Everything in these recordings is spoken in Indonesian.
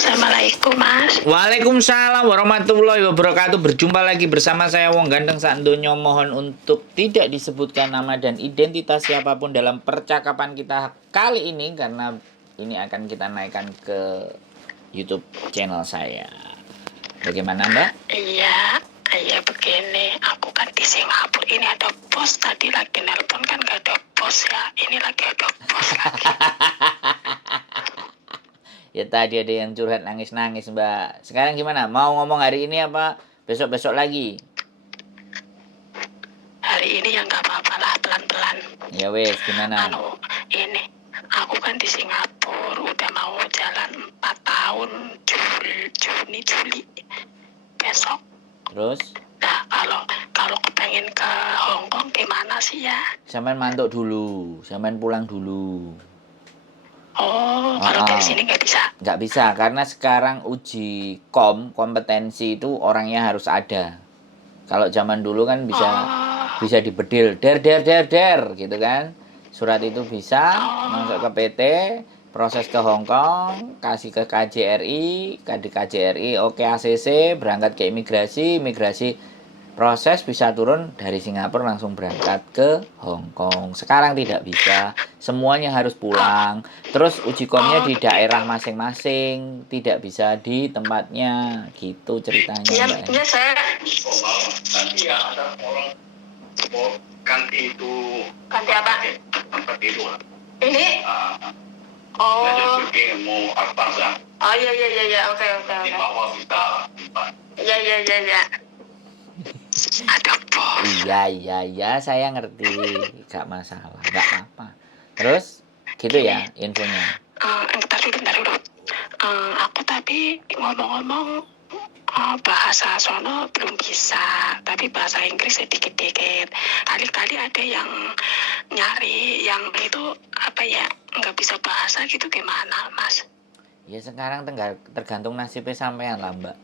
Assalamualaikum Mas. Waalaikumsalam warahmatullahi wabarakatuh. Berjumpa lagi bersama saya Wong Gandeng Sakdonya. Mohon untuk tidak disebutkan nama dan identitas siapapun dalam percakapan kita kali ini, karena ini akan kita naikkan ke YouTube channel saya. Bagaimana Mbak? Iya begini. Aku kan di Singapura. Ini ada bos tadi lagi nelpon kan gak ada bos ya. Ini lagi ada bos lagi. Ya tadi ada yang curhat nangis-nangis Mbak. Sekarang gimana? Mau ngomong hari ini apa besok-besok lagi? Hari ini ya nggak apa-apa lah, pelan-pelan. Ya wes, gimana? Ini aku kan di Singapura udah mau jalan 4 tahun Juli besok. Terus? Nah kalau kepengen ke Hong Kong gimana sih ya? Sampean mantuk dulu, sampean pulang dulu. Kalau dari sini nggak bisa? Nggak bisa, karena sekarang uji kompetensi itu orangnya harus ada. Kalau zaman dulu kan bisa dibedil, der gitu kan. Surat itu bisa masuk ke PT, proses ke Hong Kong, kasih ke KJRI, di KJRI oke ACC, berangkat ke imigrasi, proses bisa turun dari Singapura langsung berangkat ke Hong Kong. Sekarang tidak bisa, semuanya harus pulang. Terus uji komnya di daerah masing-masing, tidak bisa di tempatnya, gitu ceritanya Mbak. Iya saya. Nanti ya ada orang mau ganti itu. Ganti apa? Tempat itu. Ini? Mau apa sih? Oh iya oke. Di bawah kita. Iya. Ada bos. Iya, saya ngerti. Gak masalah, gak apa-apa. Terus, gitu ya infonya. Bentar dulu. Aku tadi ngomong-ngomong bahasa sono belum bisa, tapi bahasa Inggris sedikit-dikit. Kali-kali ada yang nyari yang itu apa ya, nggak bisa bahasa gitu, gimana Mas? Ya sekarang tergantung nasibnya sampean lah Mbak.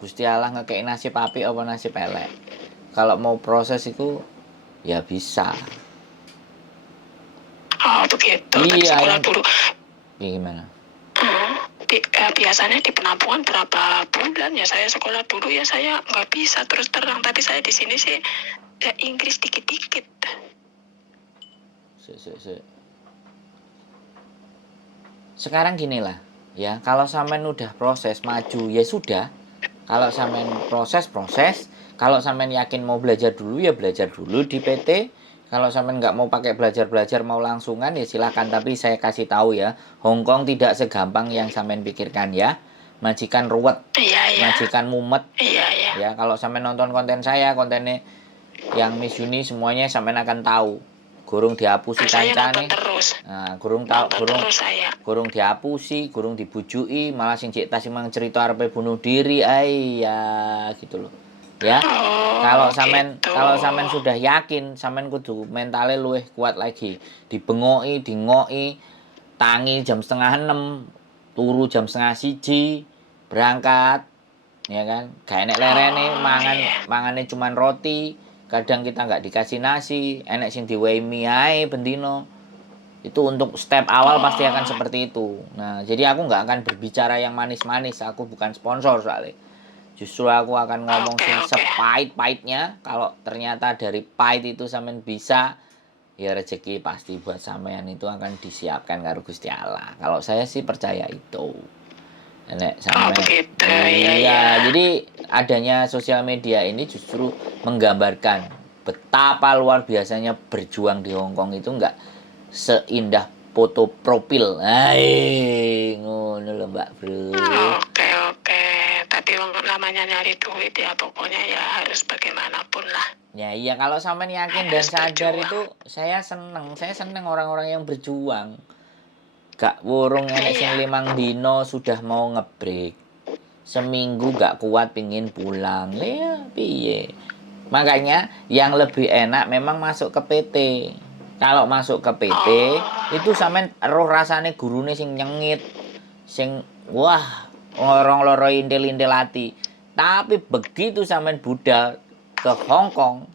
Gusti Allah ngekei nasib api apa nasib elek. Kalau mau proses itu ya bisa. Oh begitu. Iya. Sekolah dulu. Ya gimana? Biasanya di penampungan berapa bulan ya? Saya sekolah dulu ya, saya nggak bisa terus terang. Tapi saya di sini sih ya Inggris dikit-dikit. Sekarang ginilah ya, kalau sampean udah proses maju ya sudah. Kalau sampean proses, kalau sampean yakin mau belajar dulu ya belajar dulu di PT. Kalau sampean nggak mau pakai belajar mau langsungan ya silakan. Tapi saya kasih tahu ya, Hong Kong tidak segampang yang sampean pikirkan ya. Majikan ruwet, majikan mumet. Iya. Ya kalau sampean nonton konten saya, kontennya yang Miss Yuni semuanya sampean akan tahu. Gurung dihapusi kancane. Nah, gurung dihapusi, gurung dibujui, malah sing cek tas mang cerita arepe bunuh diri, ya gitu loh. Ya. Kalau sampean sudah yakin, sampean kudu mentale luwih kuat lagi. Dibengoki, dingoki, tangi jam 5:30, turu jam 5:30, berangkat. Ya kan? Gak enek lerene, mangane cuman roti. Kadang kita nggak dikasih nasi, enek sing diwehi mie ae bendino. Itu untuk step awal pasti akan seperti itu. Nah, jadi aku nggak akan berbicara yang manis-manis. Aku bukan sponsor soalnya. Justru aku akan ngomong sing sepahit-pahitnya. Kalau ternyata dari pahit itu sampean bisa, ya rezeki pasti buat sampean itu akan disiapkan karo Gusti Allah. Kalau saya sih percaya itu. Nek sampean. Iya, jadi adanya sosial media ini justru menggambarkan betapa luar biasanya berjuang di Hong Kong itu nggak seindah foto profil. Ngono lho Mbak Bro. Oke. Tapi namanya nyari duit ya pokoknya ya harus bagaimanapun lah. Ya iya, kalau sampean yakin dan sadar itu saya seneng orang-orang yang berjuang. Gak wurung enek sing 5 dino sudah mau ngebreak. Seminggu gak kuat pingin pulang. Ya piye. Makanya yang lebih enak memang masuk ke PT. Kalau masuk ke PT itu sampean roh rasane gurune sing nyengit, sing wah lorong-loro intil-intil ati. Tapi begitu sampean budal ke Hong Kong,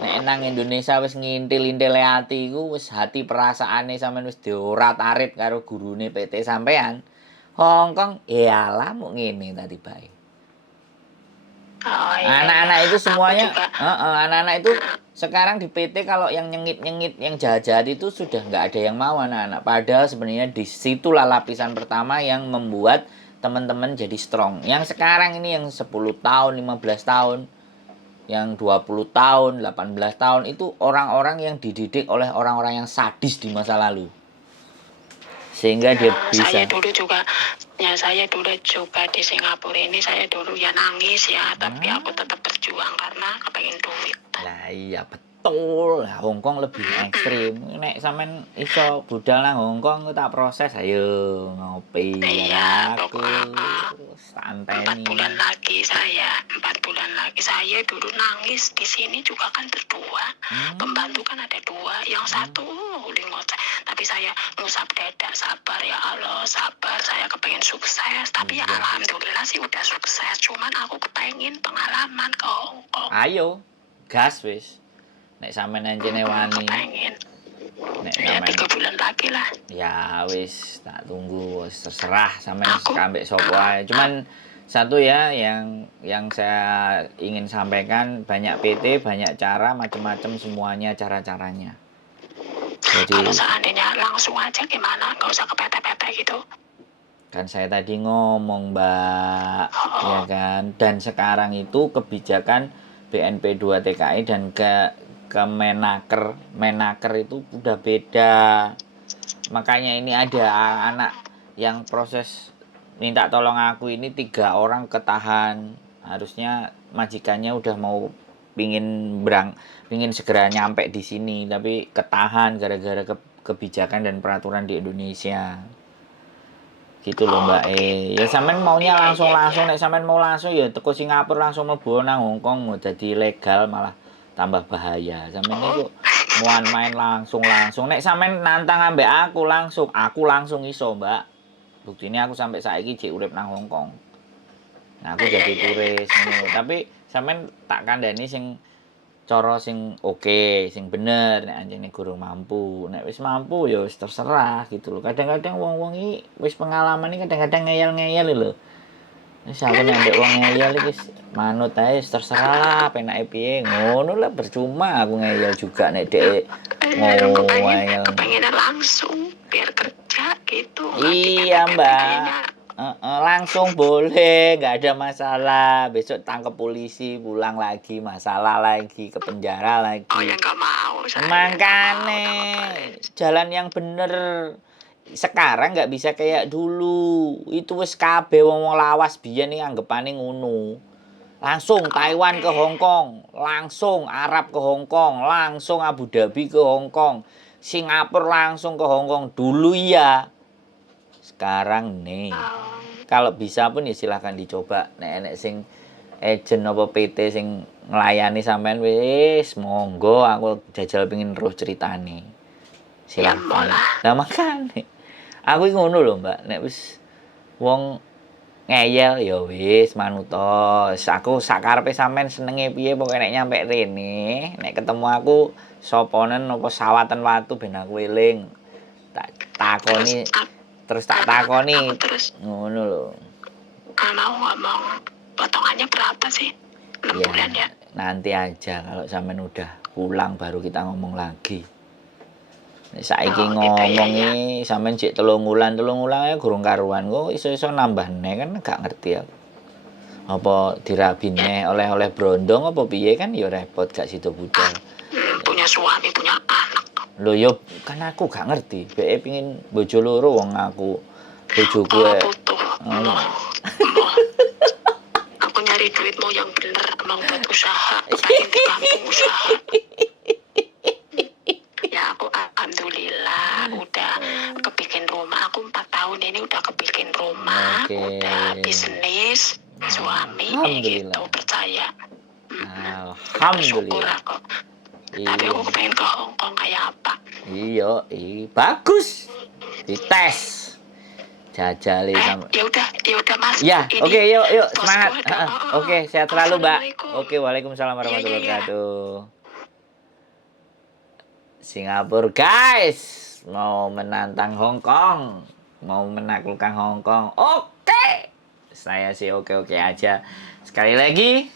nek nang Indonesia wis ngintil-intil ati iku wis hati perasaane sampean wis diorat-arit karo gurune PT sampean. Hong Kong, iyalah mau ngene tadi baik. Oh, iya, Anak-anak itu semuanya, anak-anak itu Heeh. sekarang di PT kalau yang nyengit-nyengit, yang jahat-jahat itu sudah nggak ada yang mau anak-anak. Padahal sebenarnya di situlah lapisan pertama yang membuat teman-teman jadi strong. Yang sekarang ini yang 10 tahun, 15 tahun, yang 20 tahun, 18 tahun itu orang-orang yang dididik oleh orang-orang yang sadis di masa lalu. Sehingga dia bisa. Saya dulu juga di Singapura ini, saya dulu ya nangis ya, tapi aku tetap berjuang karena kepengen duit. Lah iya betul. Lah Hong Kong lebih ekstrim. Nek sampean iso budal nang Hong Kong tak proses, ayo ngopi Iya, aku. Santai 4 bulan lagi saya dulu nangis di sini juga kan berdua. Pembantu kan ada 2, yang satu ngoceh. Tapi saya ngusap dada, sabar ya Allah, sabar, saya kepengen sukses. Tapi ya alhamdulillah sih udah sukses. Cuman aku kepengen pengalaman ke Hong Kong. Ayo, gas wis. Nek sampean anjene wani. Kepengen. Nek Ya sampean 3 bulan lagi lah. ya wis tak tunggu, wis terserah sampean ambek sapa ae. Cuman satu ya yang saya ingin sampaikan, banyak PT, banyak cara, macam-macam semuanya cara-caranya. Jadi kalau seandainya langsung aja gimana? Nggak usah ke PT-PT gitu. Kan saya tadi ngomong, Mbak, ya kan. Dan sekarang itu kebijakan BNP 2 TKI dan ke Menaker itu udah beda. Makanya ini ada anak yang proses minta tolong aku ini 3 orang ketahan. Harusnya majikannya udah mau pingin segera nyampe di sini, tapi ketahan gara-gara kebijakan dan peraturan di Indonesia. Gitu loh Mbak. Ya sampean maunya langsung nek sampean mau langsung ya teko Singapura langsung mlebu nang Hong Kong, mau jadi legal malah tambah bahaya. Sampean niku muan main langsung nek sampean nantang ambek aku langsung iso Mbak. Buktine aku sampai saiki jek urip nang Hong Kong. Nah aku jadi turis ngono, tapi sampean tak kandhani sing cara sing oke, sing bener nek anjene gurung mampu. Nek wis mampu ya wis terserah gitu loh. Kadang-kadang wong-wong iki wis pengalaman iki kadang-kadang ngeyel-ngeyel lho. Wis aku nek ambek wong ngeyel iki manut ae terserah lah, penake piye. Ngono lah percuma aku ngeyel juga nek dhek ngeyel. Kepengen langsung biar kerja gitu. Iya Mbak. Langsung boleh, nggak ada masalah. Besok tangkap polisi, pulang lagi, masalah lagi, ke penjara lagi. Oh ya nggak mau. Makanya jalan yang bener. Sekarang nggak bisa kayak dulu. Itu wis kabeh wong lawas biyen iki anggapane ngono. Langsung Taiwan ke Hong Kong, langsung Arab ke Hong Kong, langsung Abu Dhabi ke Hong Kong, Singapura langsung ke Hong Kong dulu ya. Sekarang nih, kalau bisa pun ya silahkan dicoba. Nek sing agent apa PT sing nglayani sampean wis monggo, aku jajal pengin roh ceritane. Silahkan. Lah makane aku ngono lho Mbak, nek wis wong ngeyel ya wis manut to. Aku sakarepe sampean senenge piye pokoke nek nyampe rene, nek ketemu aku soponen apa sawatan watu ben aku eling. Tak takoni terus tak takoni ngono lho. Mau ngomong potongannya berapa sih? 6 bulan ya? Nanti aja kalau sampean udah pulang baru kita ngomong lagi. Saiki ngomongi sampean jek 3 wulan ya gurung karuan kok iso-iso nambah neh kan gak ngerti aku. Apa dirabine oleh-oleh brondong apa piye kan ya repot gak sido budal. Punya suami, punya anak. Lho yo kan aku gak ngerti. Beke pengin bojo loro wong aku. Bojoku butuh. Aku nyari duit mau yang bener, mau buat usaha, pengen di kampung usaha. Ya aku alhamdulillah udah kebikin rumah. Aku 4 tahun ini udah kebikin rumah, udah bisnis, suami gitu, percaya. Alhamdulillah. Syukur aku. Tapi aku pengen ke Hong Kong kayak apa? Iya, bagus. Dites. Jajali sama. Ya udah Mas. Ya, oke, yuk semangat. Oke, sehat selalu, Mbak. Oke, waalaikumsalam warahmatullahi wabarakatuh. Singapura guys, mau menantang Hong Kong. mau menaklukkan Hong Kong. Oke. Saya sih oke-oke aja. Sekali lagi,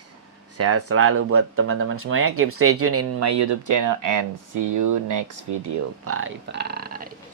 sehat selalu buat teman-teman semuanya. Keep stay tune in my YouTube channel and see you next video. Bye bye.